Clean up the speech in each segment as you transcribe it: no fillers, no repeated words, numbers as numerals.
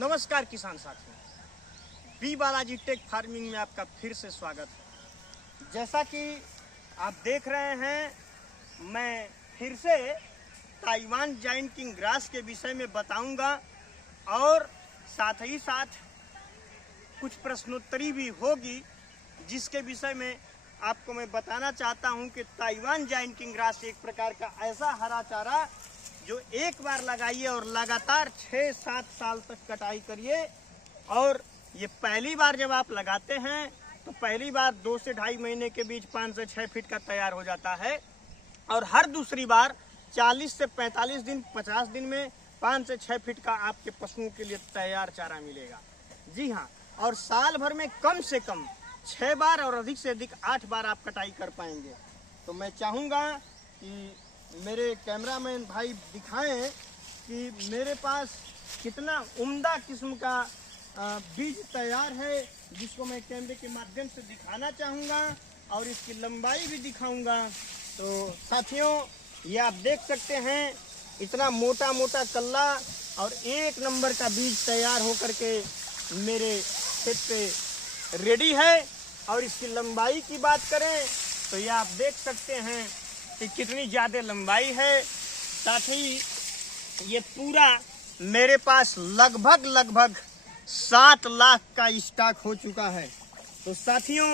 नमस्कार किसान साथियों, बी बालाजी टेक फार्मिंग में आपका फिर से स्वागत है। जैसा कि आप देख रहे हैं, मैं फिर से ताइवान जायंट किंग ग्रास के विषय में बताऊंगा और साथ ही साथ कुछ प्रश्नोत्तरी भी होगी, जिसके विषय में आपको मैं बताना चाहता हूं कि ताइवान जायंट किंग ग्रास एक प्रकार का ऐसा हरा चारा जो एक बार लगाइए और लगातार 6-7 साल तक कटाई करिए। और ये पहली बार जब आप लगाते हैं तो पहली बार 2 से ढाई महीने के बीच 5 से 6 फीट का तैयार हो जाता है और हर दूसरी बार 40 से 45 दिन 50 दिन में 5 से 6 फीट का आपके पशुओं के लिए तैयार चारा मिलेगा। जी हाँ, और साल भर में कम से कम 6 बार और अधिक से अधिक 8 बार आप कटाई कर पाएंगे। तो मैं चाहूँगा कि मेरे कैमरामैन भाई दिखाएं कि मेरे पास कितना उम्दा किस्म का बीज तैयार है, जिसको मैं कैमरे के माध्यम से दिखाना चाहूँगा और इसकी लंबाई भी दिखाऊंगा। तो साथियों, ये आप देख सकते हैं, इतना मोटा मोटा कल्ला और 1 नंबर का बीज तैयार होकर के मेरे खेत पे रेडी है। और इसकी लंबाई की बात करें तो ये आप देख सकते हैं कि कितनी ज़्यादा लंबाई है। साथ ही ये पूरा मेरे पास लगभग 7 लाख का स्टॉक हो चुका है। तो साथियों,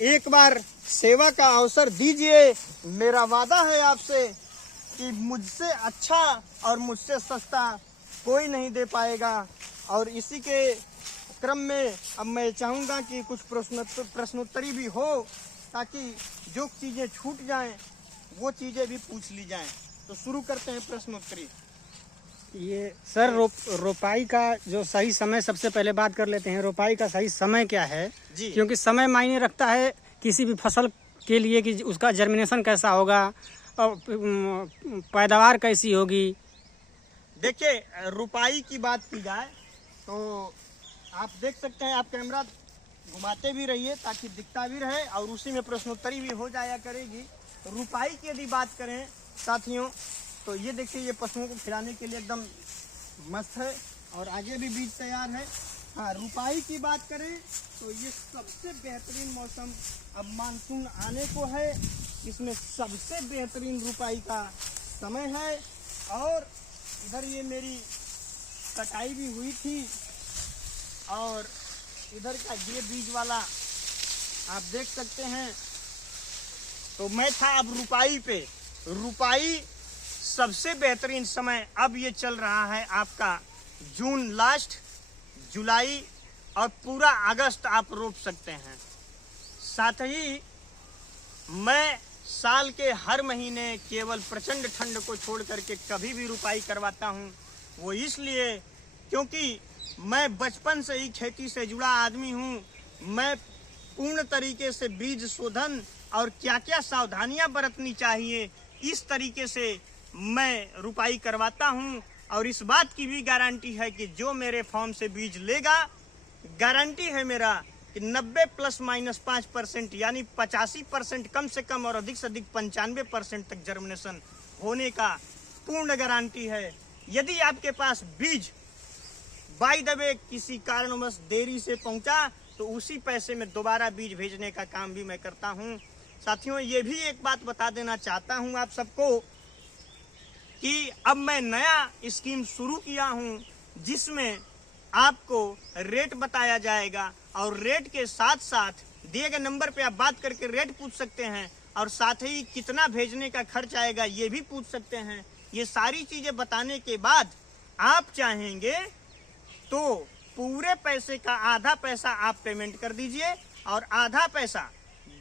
एक बार सेवा का अवसर दीजिए। मेरा वादा है आपसे कि मुझसे अच्छा और मुझसे सस्ता कोई नहीं दे पाएगा। और इसी के क्रम में अब मैं चाहूँगा कि कुछ प्रश्नोत्तरी भी हो, ताकि जो चीज़ें छूट जाएं वो चीज़ें भी पूछ ली जाएं। तो शुरू करते हैं प्रश्नोत्तरी। ये सर रोपाई का जो सही समय, सबसे पहले बात कर लेते हैं, रोपाई का सही समय क्या है जी, क्योंकि समय मायने रखता है किसी भी फसल के लिए कि उसका जर्मिनेशन कैसा होगा और पैदावार कैसी होगी। देखिए, रुपाई की बात की जाए तो आप देख सकते हैं, आप कैमरा घुमाते भी रहिए ताकि दिखता भी रहे और उसी में प्रश्नोत्तरी भी हो जाया करेगी। रुपाई की यदि बात करें साथियों, तो ये देखिए, ये पशुओं को खिलाने के लिए एकदम मस्त है और आगे भी बीज तैयार है। हाँ, रुपाई की बात करें तो ये सबसे बेहतरीन मौसम अब मानसून आने को है, इसमें सबसे बेहतरीन रुपाई का समय है। और इधर ये मेरी कटाई भी हुई थी और इधर का ये बीज वाला आप देख सकते हैं। तो मैं था अब रुपाई पे। रुपाई सबसे बेहतरीन समय अब ये चल रहा है आपका जून लास्ट, जुलाई और पूरा अगस्त आप रोप सकते हैं। साथ ही मैं साल के हर महीने केवल प्रचंड ठंड को छोड़ करके कभी भी रुपाई करवाता हूँ। वो इसलिए क्योंकि मैं बचपन से ही खेती से जुड़ा आदमी हूँ। मैं पूर्ण तरीके से बीज शोधन और क्या क्या सावधानियां बरतनी चाहिए, इस तरीके से मैं रुपाई करवाता हूं। और इस बात की भी गारंटी है कि जो मेरे फार्म से बीज लेगा, गारंटी है मेरा कि 90 ± 5% यानी 85% कम से कम और अधिक से अधिक 95% तक जर्मिनेशन होने का पूर्ण गारंटी है। यदि आपके पास बीज बाय द वे किसी कारणवश देरी से पहुंचा तो उसी पैसे में दोबारा बीज भेजने का काम भी मैं करता हूं। साथियों, ये भी एक बात बता देना चाहता हूं आप सबको कि अब मैं नया स्कीम शुरू किया हूं, जिसमें आपको रेट बताया जाएगा और रेट के साथ साथ दिए गए नंबर पे आप बात करके रेट पूछ सकते हैं और साथ ही कितना भेजने का खर्च आएगा ये भी पूछ सकते हैं। ये सारी चीजें बताने के बाद आप चाहेंगे तो पूरे पैसे का आधा पैसा आप पेमेंट कर दीजिए और आधा पैसा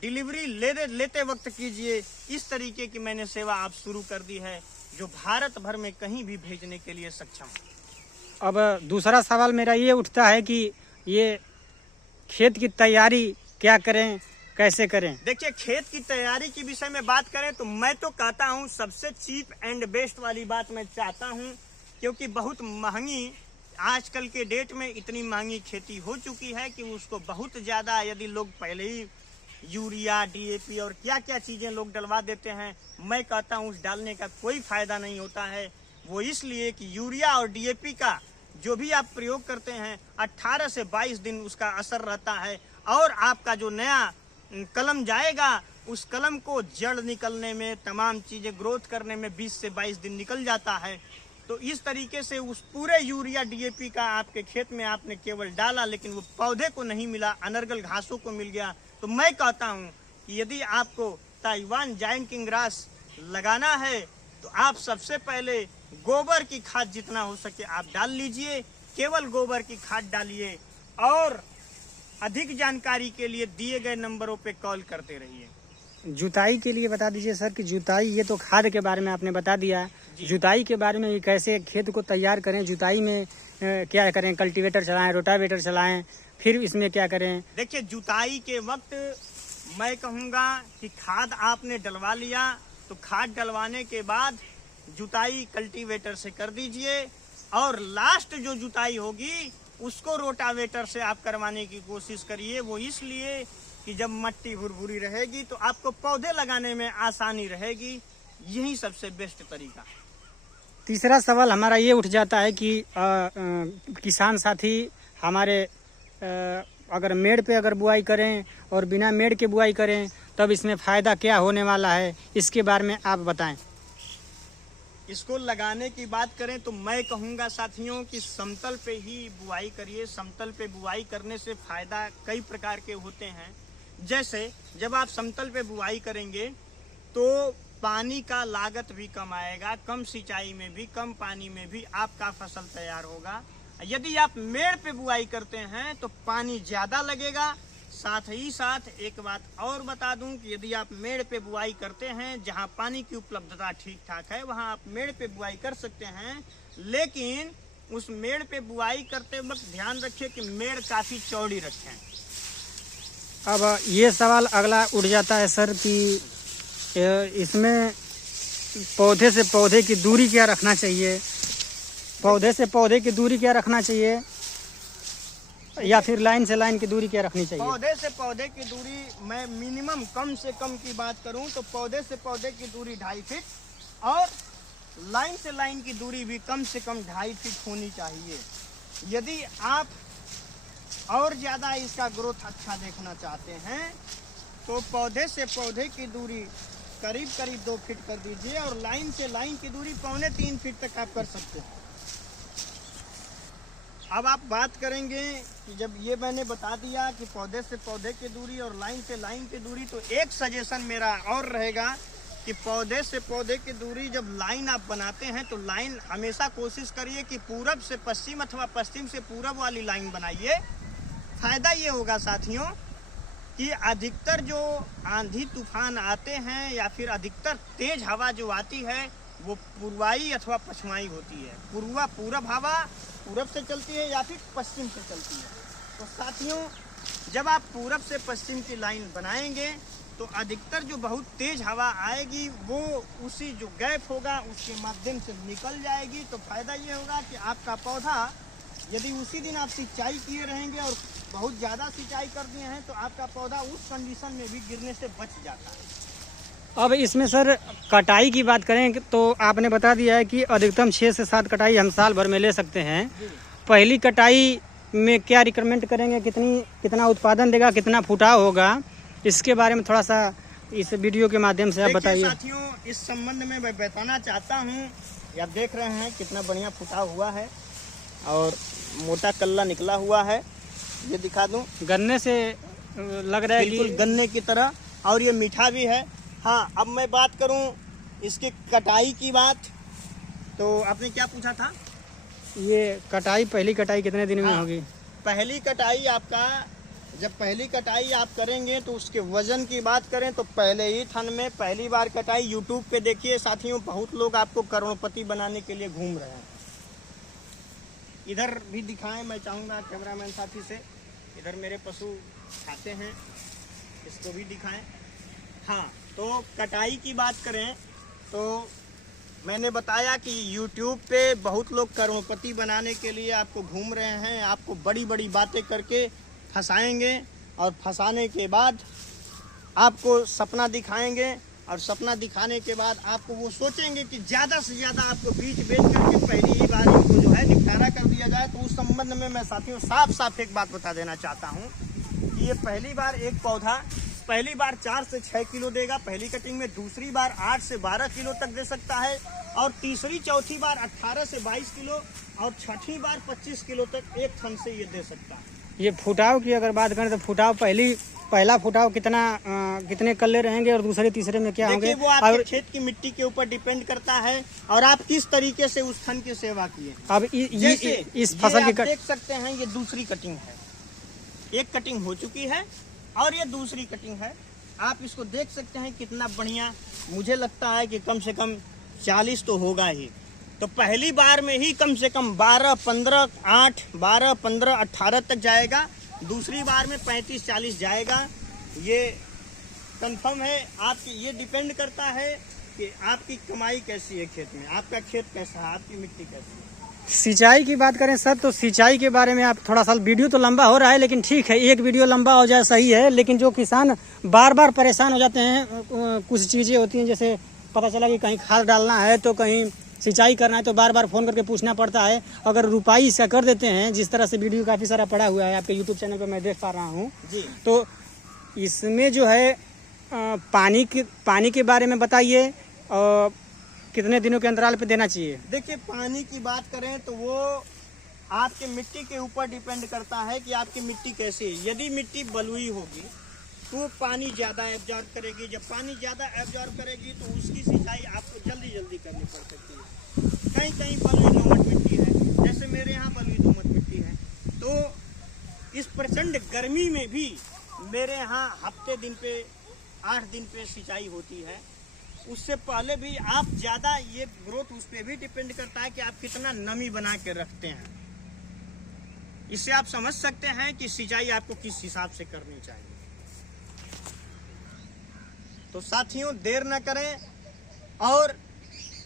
डिलीवरी लेते वक्त कीजिए। इस तरीके की मैंने सेवा आप शुरू कर दी है, जो भारत भर में कहीं भी भेजने के लिए सक्षम है। अब दूसरा सवाल मेरा ये उठता है कि ये खेत की तैयारी क्या करें, कैसे करें। देखिए, खेत की तैयारी के विषय में बात करें तो मैं तो कहता हूँ सबसे चीप एंड बेस्ट वाली बात मैं चाहता हूँ, क्योंकि बहुत महंगी आजकल के डेट में इतनी महंगी खेती हो चुकी है कि उसको बहुत ज़्यादा यदि लोग पहले ही यूरिया, DAP और क्या क्या चीज़ें लोग डलवा देते हैं, मैं कहता हूँ उस डालने का कोई फ़ायदा नहीं होता है। वो इसलिए कि यूरिया और DAP का जो भी आप प्रयोग करते हैं 18 से 22 दिन उसका असर रहता है और आपका जो नया कलम जाएगा उस कलम को जड़ निकलने में, तमाम चीज़ें ग्रोथ करने में 20 से 22 दिन निकल जाता है। तो इस तरीके से उस पूरे यूरिया डीएपी का आपके खेत में आपने केवल डाला, लेकिन वो पौधे को नहीं मिला, अनर्गल घासों को मिल गया। तो मैं कहता हूँ कि यदि आपको ताइवान जायंट किंग ग्रास लगाना है तो आप सबसे पहले गोबर की खाद जितना हो सके आप डाल लीजिए, केवल गोबर की खाद डालिए और अधिक जानकारी के लिए दिए गए नंबरों पे कॉल करते रहिए। जुताई के लिए बता दीजिए सर कि जुताई, ये तो खाद के बारे में आपने बता दिया, जुताई के बारे में कैसे खेत को तैयार करें, जुताई में क्या करें, कल्टीवेटर चलाएं, रोटावेटर चलाएं, फिर इसमें क्या करें? देखिए, जुताई के वक्त मैं कहूँगा कि खाद आपने डलवा लिया तो खाद डलवाने के बाद जुताई कल्टीवेटर से कर दीजिए और लास्ट जो जुताई होगी उसको रोटावेटर से आप करवाने की कोशिश करिए। वो इसलिए कि जब मिट्टी भुरभुरी रहेगी तो आपको पौधे लगाने में आसानी रहेगी। यही सबसे बेस्ट तरीका। तीसरा सवाल हमारा ये उठ जाता है कि किसान साथी हमारे अगर मेड़ पे अगर बुआई करें और बिना मेड़ के बुआई करें तब इसमें फ़ायदा क्या होने वाला है, इसके बारे में आप बताएं। इसको लगाने की बात करें तो मैं कहूँगा साथियों कि समतल पे ही बुआई करिए। समतल पे बुआई करने से फ़ायदा कई प्रकार के होते हैं। जैसे जब आप समतल पे बुआई करेंगे तो पानी का लागत भी कम आएगा, कम सिंचाई में भी, कम पानी में भी आपका फसल तैयार होगा। यदि आप मेड़ पे बुआई करते हैं तो पानी ज़्यादा लगेगा। साथ ही साथ एक बात और बता दूं कि यदि आप मेड़ पे बुआई करते हैं जहां पानी की उपलब्धता ठीक ठाक है वहां आप मेड़ पे बुआई कर सकते हैं, लेकिन उस मेड़ पे बुआई करते वक्त ध्यान रखिए कि मेड़ काफ़ी चौड़ी रखें। अब ये सवाल अगला उठ जाता है सर कि इसमें पौधे से पौधे की दूरी क्या रखना चाहिए, पौधे से पौधे की दूरी क्या रखना चाहिए या फिर लाइन से लाइन की दूरी क्या रखनी चाहिए? पौधे से पौधे की दूरी मैं मिनिमम कम से कम की बात करूं तो पौधे से पौधे की दूरी 2.5 फीट और लाइन से लाइन की दूरी भी कम से कम 2.5 फीट होनी चाहिए। यदि आप और ज़्यादा इसका ग्रोथ अच्छा देखना चाहते हैं तो पौधे से पौधे की दूरी करीब करीब 2 फीट कर दीजिए और लाइन से लाइन की दूरी 2.25-3 फीट तक आप कर सकते हैं। अब आप बात करेंगे कि जब ये मैंने बता दिया कि पौधे से पौधे की दूरी और लाइन से लाइन की दूरी, तो एक सजेशन मेरा और रहेगा कि पौधे से पौधे की दूरी जब लाइन आप बनाते हैं तो लाइन हमेशा कोशिश करिए कि पूरब से पश्चिम अथवा पश्चिम से पूरब वाली लाइन बनाइए। फ़ायदा ये होगा साथियों कि अधिकतर जो आंधी तूफान आते हैं या फिर अधिकतर तेज हवा जो आती है वो पूर्वाई अथवा पश्चिमाई होती है। पूरब हवा पूरब से चलती है या फिर पश्चिम से चलती है। तो साथियों, जब आप पूरब से पश्चिम की लाइन बनाएंगे तो अधिकतर जो बहुत तेज हवा आएगी वो उसी जो गैप होगा उसके माध्यम से निकल जाएगी। तो फ़ायदा ये होगा कि आपका पौधा, यदि उसी दिन आप सिंचाई किए रहेंगे और बहुत ज़्यादा सिंचाई कर दिए हैं तो आपका पौधा उस कंडीशन में भी गिरने से बच जाता है। अब इसमें सर कटाई की बात करें तो आपने बता दिया है कि अधिकतम 6 से 7 कटाई हम साल भर में ले सकते हैं। पहली कटाई में क्या रिकमेंड करेंगे, कितना उत्पादन देगा, कितना फुटाव होगा, इसके बारे में थोड़ा सा इस वीडियो के माध्यम से आप बताइए। साथियों, इस संबंध में मैं बताना चाहता हूँ, आप देख रहे हैं कितना बढ़िया फुटाव हुआ है और मोटा कल्ला निकला हुआ है। ये दिखा दूँ, गन्ने से लग रहा है बिल्कुल गन्ने की तरह, और ये मीठा भी है। हाँ, अब मैं बात करूं इसकी कटाई की बात, तो आपने क्या पूछा था? ये कटाई, पहली कटाई कितने दिन में होगी? पहली कटाई आपका, जब पहली कटाई आप करेंगे तो उसके वजन की बात करें तो पहले ही थन में पहली बार कटाई। यूट्यूब पे देखिए साथियों, बहुत लोग आपको करोड़पति बनाने के लिए घूम रहे हैं। इधर भी दिखाएं, मैं चाहूँगा कैमरामैन साथी से, इधर मेरे पशु खाते हैं, इसको भी दिखाएं। हाँ, तो कटाई की बात करें तो मैंने बताया कि YouTube पे बहुत लोग करोड़पति बनाने के लिए आपको घूम रहे हैं, आपको बड़ी बड़ी बातें करके फंसाएंगे और फंसाने के बाद आपको सपना दिखाएंगे और सपना दिखाने के बाद आपको वो सोचेंगे कि ज़्यादा से ज़्यादा आपको बीज बेच करके पहली ही बार इनको जो है निपटारा कर दिया जाए। तो उस संबंध में मैं साथियों साफ साफ एक बात बता देना चाहता हूँ कि ये पहली बार एक पौधा पहली बार 4 से 6 किलो देगा पहली कटिंग में, दूसरी बार 8 से 12 किलो तक दे सकता है, और तीसरी चौथी बार 18 से 22 किलो और छठी बार 25 किलो तक एक थन से ये दे सकता है। ये फुटाव की अगर बात करें तो फुटाव पहला फुटाव कितने कल्ले रहेंगे और दूसरे तीसरे में क्या होंगे? वो आपके खेत की मिट्टी के ऊपर डिपेंड करता है और आप किस तरीके से उस थन की सेवा किए। अब इस फसल की देख सकते हैं ये दूसरी कटिंग है, एक कटिंग हो चुकी है और ये दूसरी कटिंग है। आप इसको देख सकते हैं कितना बढ़िया, मुझे लगता है कि कम से कम 40 तो होगा ही। तो पहली बार में ही कम से कम 12, 15, 8, 12, 15, 18 तक जाएगा, दूसरी बार में 35, 40 जाएगा। ये कंफर्म है। आपकी ये डिपेंड करता है कि आपकी कमाई कैसी है खेत में, आपका खेत कैसा है, आपकी मिट्टी कैसी है। सिंचाई की बात करें सर तो सिंचाई के बारे में आप थोड़ा सा, वीडियो तो लंबा हो रहा है लेकिन ठीक है, एक वीडियो लंबा हो जाए सही है, लेकिन जो किसान बार बार परेशान हो जाते हैं, कुछ चीज़ें होती हैं जैसे पता चला कि कहीं खाद डालना है तो कहीं सिंचाई करना है तो बार बार फ़ोन करके पूछना पड़ता है। अगर रुपाई इसका कर देते हैं, जिस तरह से वीडियो काफ़ी सारा पड़ा हुआ है आपके यूट्यूब चैनल पर मैं देख पा रहा हूँ जी, तो इसमें जो है पानी के बारे में बताइए और कितने दिनों के अंतराल पे देना चाहिए? देखिए पानी की बात करें तो वो आपके मिट्टी के ऊपर डिपेंड करता है कि आपकी मिट्टी कैसी है। यदि मिट्टी बलुई होगी तो पानी ज़्यादा एब्जॉर्ब करेगी, जब पानी ज़्यादा एब्जॉर्ब करेगी तो उसकी सिंचाई आपको जल्दी करनी पड़ सकती है। कहीं कहीं बलुई दोमट मिट्टी है, जैसे मेरे यहाँ बलुई दोमट मिट्टी है, तो इस प्रचंड गर्मी में भी मेरे यहाँ हफ्ते दिन पे 8 दिन पे सिंचाई होती है। उससे पहले भी आप ज़्यादा, ये ग्रोथ उस पर भी डिपेंड करता है कि आप कितना नमी बना के रखते हैं। इससे आप समझ सकते हैं कि सिंचाई आपको किस हिसाब से करनी चाहिए। तो साथियों देर न करें और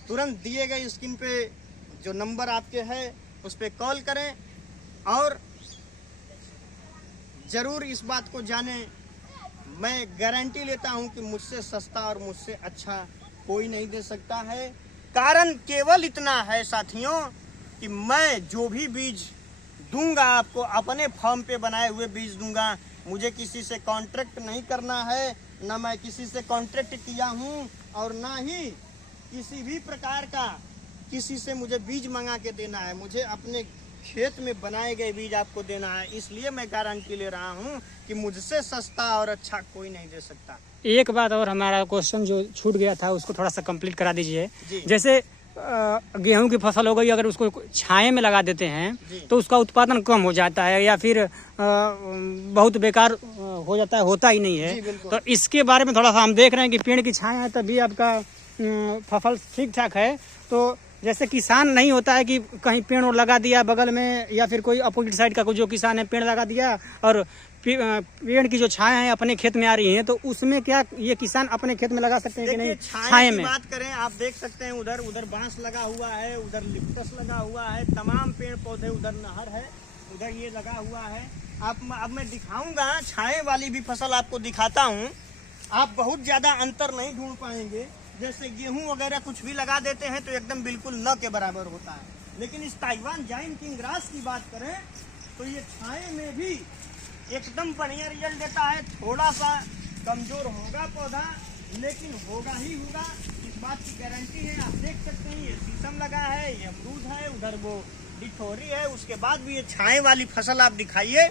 तुरंत दिए गए स्क्रीन पे जो नंबर आपके है उस पर कॉल करें और ज़रूर इस बात को जानें। मैं गारंटी लेता हूं कि मुझसे सस्ता और मुझसे अच्छा कोई नहीं दे सकता है। कारण केवल इतना है साथियों कि मैं जो भी बीज दूंगा आपको अपने फार्म पे बनाए हुए बीज दूंगा। मुझे किसी से कॉन्ट्रैक्ट नहीं करना है, ना मैं किसी से कॉन्ट्रैक्ट किया हूं और ना ही किसी भी प्रकार का किसी से मुझे बीज मंगा के देना है। मुझे अपने खेत में बनाए गए बीज आपको देना है, इसलिए मैं गारंटी ले रहा हूं कि मुझसे सस्ता और अच्छा कोई नहीं दे सकता। एक बात और, हमारा क्वेश्चन जो छूट गया था उसको थोड़ा सा कंप्लीट करा दीजिए। जैसे गेहूं की फसल हो गई, अगर उसको छाये में लगा देते हैं तो उसका उत्पादन कम हो जाता है या फिर बहुत बेकार हो जाता है, होता ही नहीं है। तो इसके बारे में थोड़ा सा हम देख रहे हैं कि पेड़ की छाया है तभी आपका फसल ठीक ठाक है। तो जैसे किसान नहीं होता है कि कहीं पेड़ और लगा दिया बगल में, या फिर कोई अपोजिट साइड का कोई जो किसान है पेड़ लगा दिया और पेड़ की जो छाया है अपने खेत में आ रही है, तो उसमें क्या ये किसान अपने खेत में लगा सकते हैं कि नहीं? छाया में बात करें, आप देख सकते हैं उधर बांस लगा हुआ है, उधर लिप्टस लगा हुआ है, तमाम पेड़ पौधे, उधर नहर है, उधर ये लगा हुआ है। अब मैं दिखाऊंगा छाये वाली भी फसल आपको दिखाता हूँ। आप बहुत ज्यादा अंतर नहीं ढूंढ पाएंगे। जैसे गेहूं वगैरह कुछ भी लगा देते हैं तो एकदम बिल्कुल न के बराबर होता है, लेकिन इस ताइवान जाइंट किंग ग्रास की बात करें तो ये छाये में भी एकदम बढ़िया रिजल्ट देता है। थोड़ा सा कमजोर होगा पौधा लेकिन होगा ही होगा, इस बात की गारंटी है। आप देख सकते हैं ये शीशम लगा है, ये अमरूद है, उधर वो डिठोरी है। उसके बाद भी ये छाये वाली फसल आप दिखाइए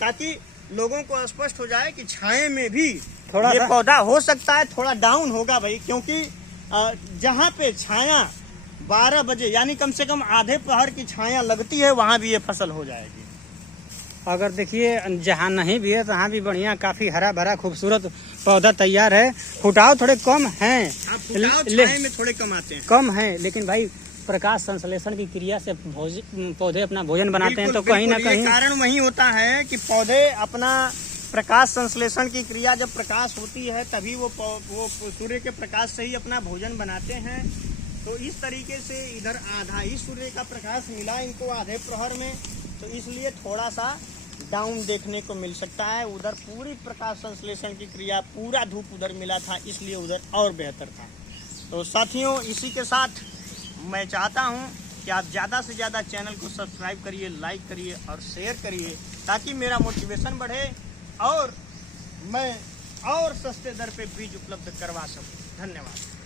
ताकि लोगों को स्पष्ट हो जाए कि छाये में भी थोड़ा ये पौधा हो सकता है। थोड़ा डाउन होगा भाई, क्योंकि जहाँ पे छाया 12 बजे यानी कम से कम आधे पहर की छाया लगती है वहाँ भी ये फसल हो जाएगी। अगर देखिए जहाँ नहीं भी है तहाँ भी बढ़िया काफी हरा भरा खूबसूरत पौधा तैयार है। फुटाव थोड़े कम हैं, छाये में थोड़े कम आते हैं, कम है, लेकिन भाई प्रकाश संश्लेषण की क्रिया से पौधे अपना भोजन बनाते हैं, तो कहीं ना कहीं कारण वही होता है कि पौधे अपना प्रकाश संश्लेषण की क्रिया, जब प्रकाश होती है तभी वो सूर्य के प्रकाश से ही अपना भोजन बनाते हैं। तो इस तरीके से इधर आधा ही सूर्य का प्रकाश मिला इनको आधे प्रहर में, तो इसलिए थोड़ा सा डाउन देखने को मिल सकता है। उधर पूरी प्रकाश संश्लेषण की क्रिया, पूरा धूप उधर मिला था, इसलिए उधर और बेहतर था। तो साथियों इसी के साथ मैं चाहता हूं कि आप ज़्यादा से ज़्यादा चैनल को सब्सक्राइब करिए, लाइक करिए और शेयर करिए, ताकि मेरा मोटिवेशन बढ़े और मैं और सस्ते दर पे बीज उपलब्ध करवा सकूं। धन्यवाद।